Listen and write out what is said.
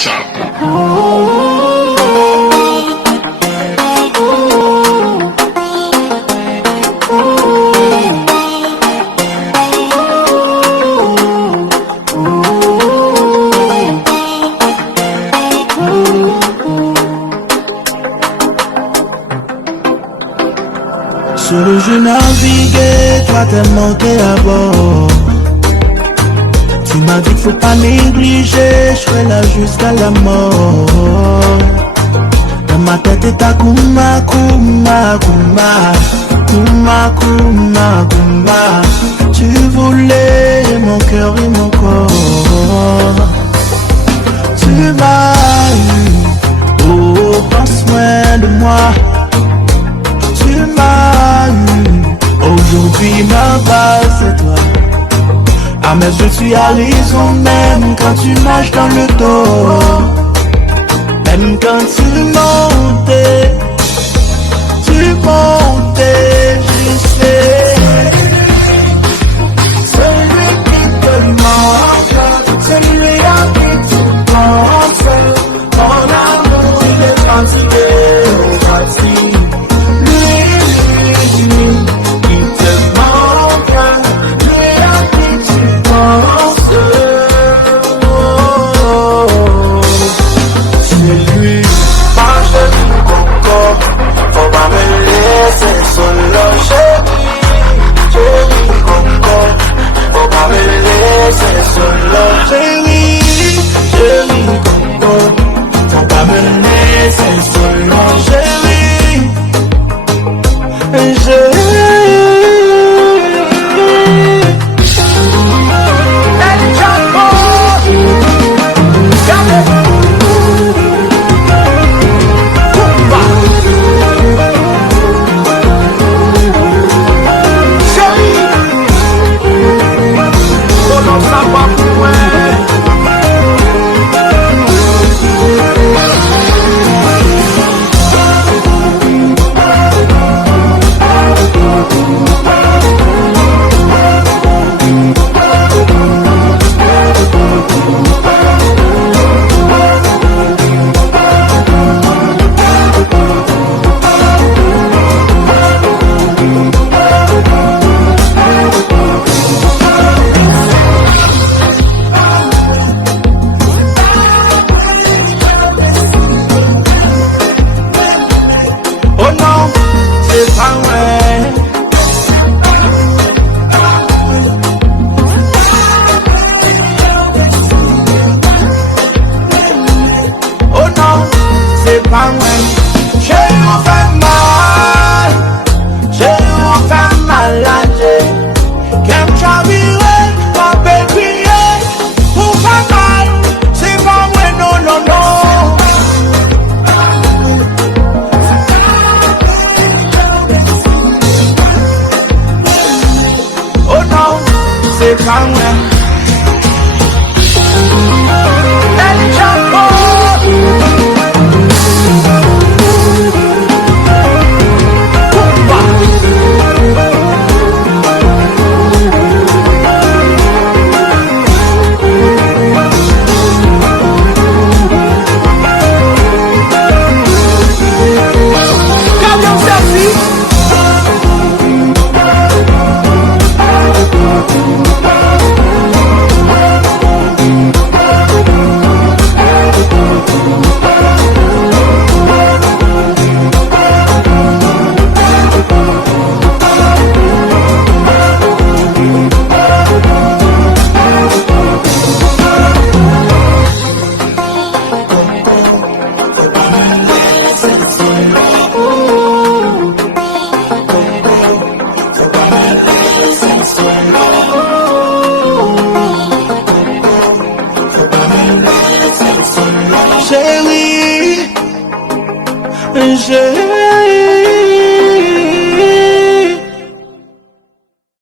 Seul je naviguais, toi t'as manqué à bord. Tu m'as dit qu'il faut pas négliger, je serai là jusqu'à la mort. Dans ma tête est ta kuma, kuma, kuma, kuma, kuma, kuma. Tu voulais mon cœur et mon corps. Tu m'as eu, oh, prends soin de moi. Tu m'as eu, aujourd'hui ma base c'est toi. À mes yeux tu as raison, même quand tu nages dans le dos. Même quand tu mens